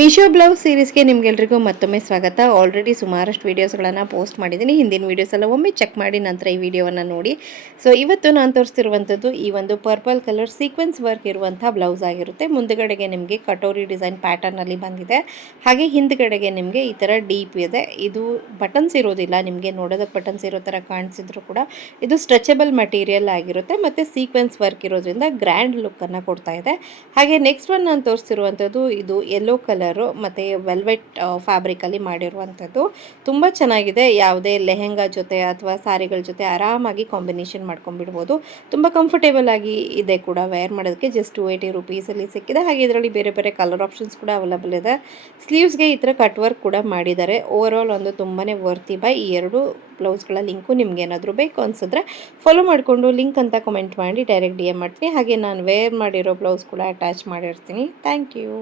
Meesho blouse ಸೀರೀಸ್ಗೆ ನಿಮ್ಗೆಲ್ರಿಗೂ ಮತ್ತೊಮ್ಮೆ ಸ್ವಾಗತ. ಆಲ್ರೆಡಿ ಸುಮಾರಷ್ಟು ವೀಡಿಯೋಸ್ಗಳನ್ನು ಪೋಸ್ಟ್ ಮಾಡಿದ್ದೀನಿ. ಹಿಂದಿನ ವೀಡಿಯೋಸ್ ಎಲ್ಲ ಒಮ್ಮೆ ಚೆಕ್ ಮಾಡಿ ನಂತರ ಈ ವಿಡಿಯೋವನ್ನು ನೋಡಿ. ಸೊ ಇವತ್ತು ನಾನು ತೋರಿಸ್ತಿರುವಂಥದ್ದು ಈ ಒಂದು ಪರ್ಪಲ್ ಕಲರ್ ಸೀಕ್ವೆನ್ಸ್ ವರ್ಕ್ ಇರುವಂಥ ಬ್ಲೌಸ್ ಆಗಿರುತ್ತೆ. ಮುಂದುಗಡೆಗೆ ನಿಮಗೆ ಕಟೋರಿ ಡಿಸೈನ್ ಪ್ಯಾಟರ್ನಲ್ಲಿ ಬಂದಿದೆ. ಹಾಗೆ ಹಿಂದುಗಡೆಗೆ ನಿಮಗೆ ಈ ಥರ ಡೀಪ್ ಇದೆ. ಇದು ಬಟನ್ಸ್ ಇರೋದಿಲ್ಲ, ನಿಮಗೆ ನೋಡೋದಕ್ಕೆ ಬಟನ್ಸ್ ಇರೋ ಥರ ಕಾಣಿಸಿದ್ರು ಕೂಡ ಇದು ಸ್ಟ್ರೆಚಬಲ್ ಮಟೀರಿಯಲ್ ಆಗಿರುತ್ತೆ ಮತ್ತು ಸೀಕ್ವೆನ್ಸ್ ವರ್ಕ್ ಇರೋದ್ರಿಂದ ಗ್ರ್ಯಾಂಡ್ ಲುಕ್ಕನ್ನು ಕೊಡ್ತಾ ಇದೆ. ಹಾಗೆ ನೆಕ್ಸ್ಟ್ ಒನ್ ನಾನು ತೋರಿಸ್ತಿರುವಂಥದ್ದು ಇದು ಯೆಲ್ಲೋ ಕಲರ್ ಮತ್ತು ವೆಲ್ವೆಟ್ ಫ್ಯಾಬ್ರಿಕಲ್ಲಿ ಮಾಡಿರುವಂಥದ್ದು. ತುಂಬ ಚೆನ್ನಾಗಿದೆ. ಯಾವುದೇ ಲೆಹೆಂಗಾ ಜೊತೆ ಅಥವಾ ಸಾರಿಗಳ ಜೊತೆ ಆರಾಮಾಗಿ ಕಾಂಬಿನೇಷನ್ ಮಾಡ್ಕೊಂಡ್ಬಿಡ್ಬೋದು. ತುಂಬ ಕಂಫರ್ಟೇಬಲ್ ಆಗಿ ಇದೆ ಕೂಡ ವೇರ್ ಮಾಡೋದಕ್ಕೆ. ಜಸ್ಟ್ 280 ರುಪೀಸಲ್ಲಿ ಸಿಕ್ಕಿದೆ. ಹಾಗೆ ಇದರಲ್ಲಿ ಬೇರೆ ಬೇರೆ ಕಲರ್ ಆಪ್ಷನ್ಸ್ ಕೂಡ ಅವೈಲಬಲ್ ಇದೆ. ಸ್ಲೀವ್ಸ್ಗೆ ಈ ಥರ ಕಟ್ ವರ್ಕ್ ಕೂಡ ಮಾಡಿದ್ದಾರೆ. ಓವರ್ ಆಲ್ ಒಂದು ತುಂಬಾ ವರ್ತಿ ಬೈ. ಈ ಎರಡು ಬ್ಲೌಸ್ಗಳ ಲಿಂಕು ನಿಮ್ಗೇನಾದರೂ ಬೇಕು ಅನಿಸಿದ್ರೆ ಫಾಲೋ ಮಾಡಿಕೊಂಡು ಲಿಂಕ್ ಅಂತ ಕಮೆಂಟ್ ಮಾಡಿ ಡೈರೆಕ್ಟ್ DM ಮಾಡ್ತೀನಿ. ಹಾಗೆ ನಾನು ವೇರ್ ಮಾಡಿರೋ ಬ್ಲೌಸ್ ಕೂಡ ಅಟ್ಯಾಚ್ ಮಾಡಿರ್ತೀನಿ. Thank you.